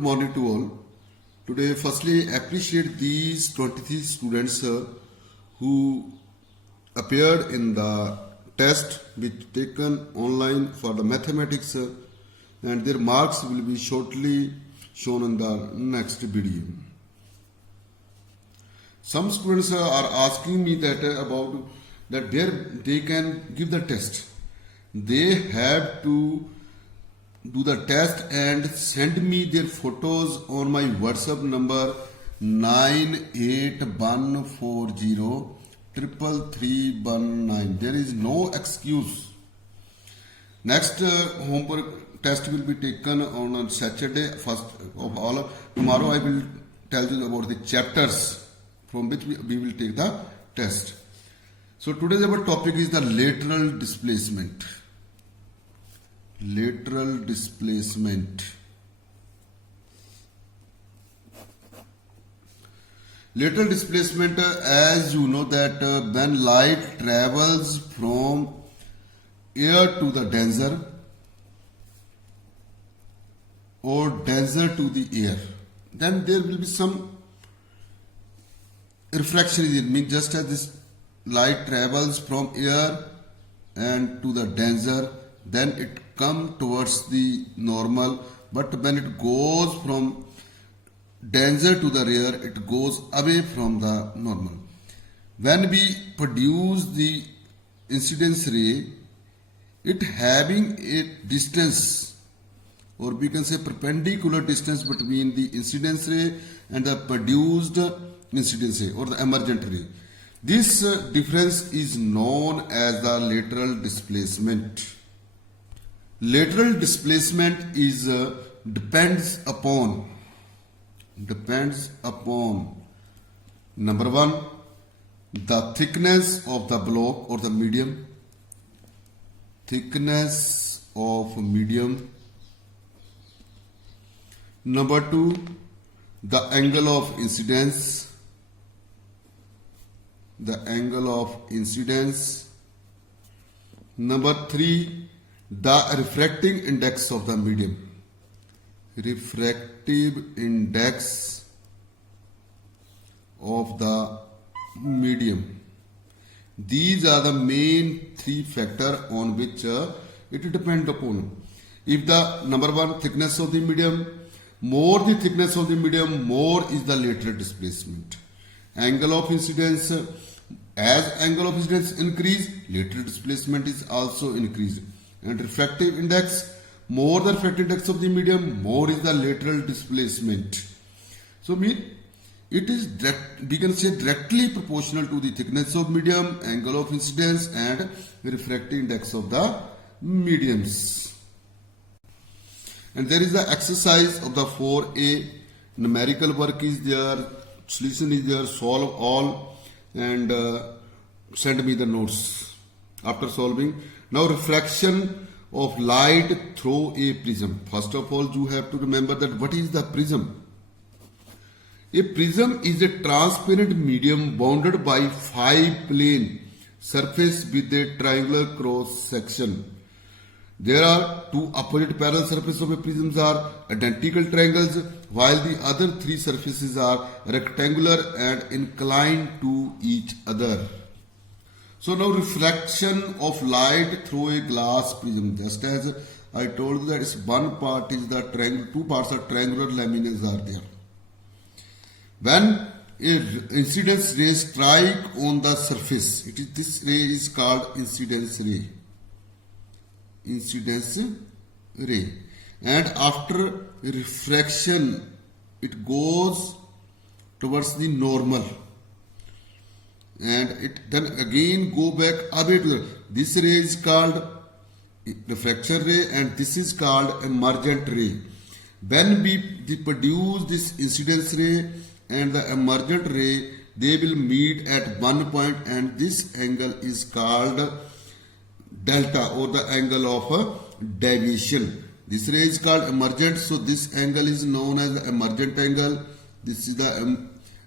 Good morning to all. Today, firstly, appreciate these 23 students who appeared in the test which taken online for the mathematics and their marks will be shortly shown in the next video. Some students are asking me that about that they can give the test. They have to do the test and send me their photos on my WhatsApp number 981403319. There is no excuse. Next homework test will be taken on Saturday, first of all. Tomorrow I will tell you about the chapters from which we will take the test. So today's our topic is the lateral displacement. Lateral displacement. Lateral displacement, as you know that when light travels from air to the denser or denser to the air, then there will be some refraction. It means just as this light travels from air and to the denser, then it come towards the normal, but when it goes from denser to the rare, it goes away from the normal. When we produce the incidence ray, it having a distance, or we can say perpendicular distance between the incidence ray and the produced incidence ray or the emergent ray. This difference is known as the lateral displacement. Lateral displacement is depends upon number one, the thickness of the block or the medium. Thickness of medium. Number two, the angle of incidence. The angle of incidence. Number three, the refracting index of the medium. Refractive index of the medium. These are the main three factors on which it depends upon. If the number one, thickness of the medium, more the thickness of the medium, more is the lateral displacement. Angle of incidence, as angle of incidence increase, lateral displacement is also increased. And refractive index, more the refractive index of the medium, more is the lateral displacement. So it is we can say directly proportional to the thickness of medium, angle of incidence and refractive index of the mediums. And there is the exercise of the 4A. Numerical work is there, solution is there, solve all and send me the notes after solving. Now refraction of light through a prism. First of all, you have to remember that what is the prism? A prism is a transparent medium bounded by 5-plane surface with a triangular cross section. There are two opposite parallel surfaces of a prism are identical triangles, while the other three surfaces are rectangular and inclined to each other. So now refraction of light through a glass prism. Just as I told you that it's one part is the triangle, two parts are triangular laminae are there. When a incidence ray strike on the surface, this ray is called incidence ray. Incidence ray. And after refraction, it goes towards the normal. And it then again go back away to the, this ray is called refraction ray and this is called emergent ray. When we produce this incidence ray and the emergent ray, they will meet at one point and this angle is called delta or the angle of deviation. This ray is called emergent, so this angle is known as the emergent angle. This is the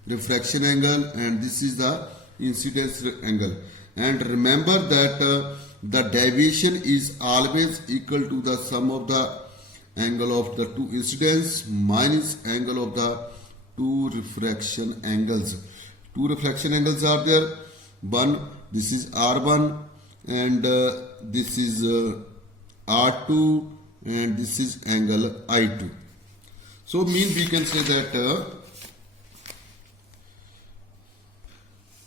refraction angle and this is the incidence angle. And remember that the deviation is always equal to the sum of the angle of the two incidence minus angle of the two refraction angles. Two refraction angles are there. One, this is R1 and this is R2 and this is angle I2. So mean we can say that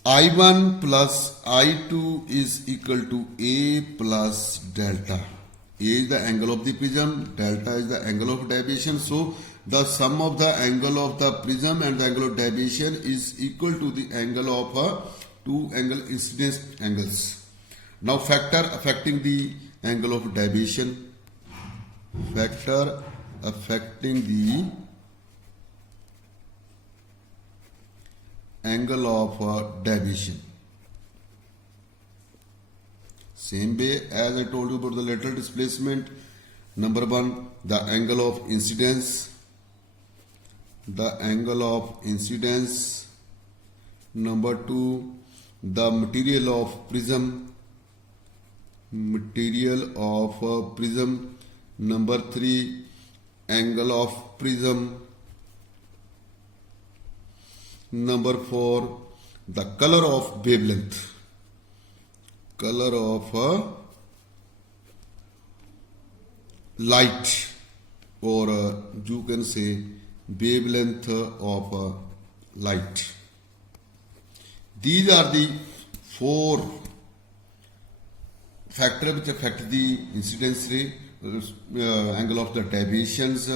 I1 plus I2 is equal to A plus delta. A is the angle of the prism, delta is the angle of deviation. So the sum of the angle of the prism and the angle of deviation is equal to the angle of two angle incidence angles. Now factor affecting the angle of deviation. Factor affecting the angle of deviation. Same way as I told you about the lateral displacement. Number one, the angle of incidence. The angle of incidence. Number two, the material of prism. Material of prism. Number three, angle of prism. Number four, the color of wavelength. Color of light, or you can say wavelength of light. These are the four factors which affect the incidence ray, angle of the deviations.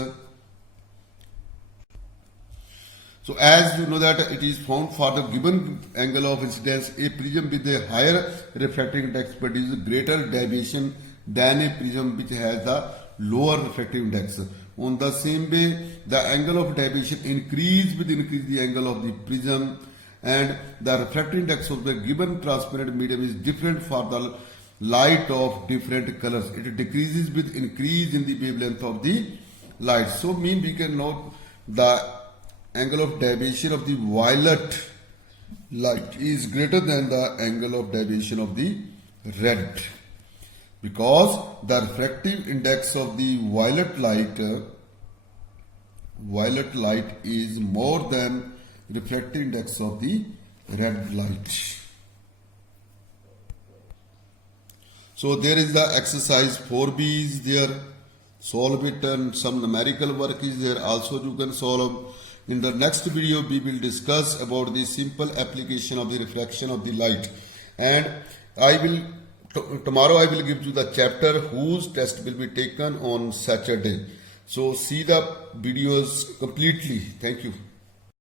So as you know that it is found for the given angle of incidence, a prism with a higher refracting index produces greater deviation than a prism which has the lower refractive index. On the same way, the angle of deviation increase with increase the angle of the prism, and the refractive index of the given transparent medium is different for the light of different colors. It decreases with increase in the wavelength of the light. So mean we can note the angle of deviation of the violet light is greater than the angle of deviation of the red, because the refractive index of the violet light is more than refractive index of the red light. So there is the exercise 4B is there. Solve it, and some numerical work is there also you can solve. In the next video, we will discuss about the simple application of the refraction of the light, and tomorrow I will give you the chapter whose test will be taken on Saturday. So see the videos completely. Thank you.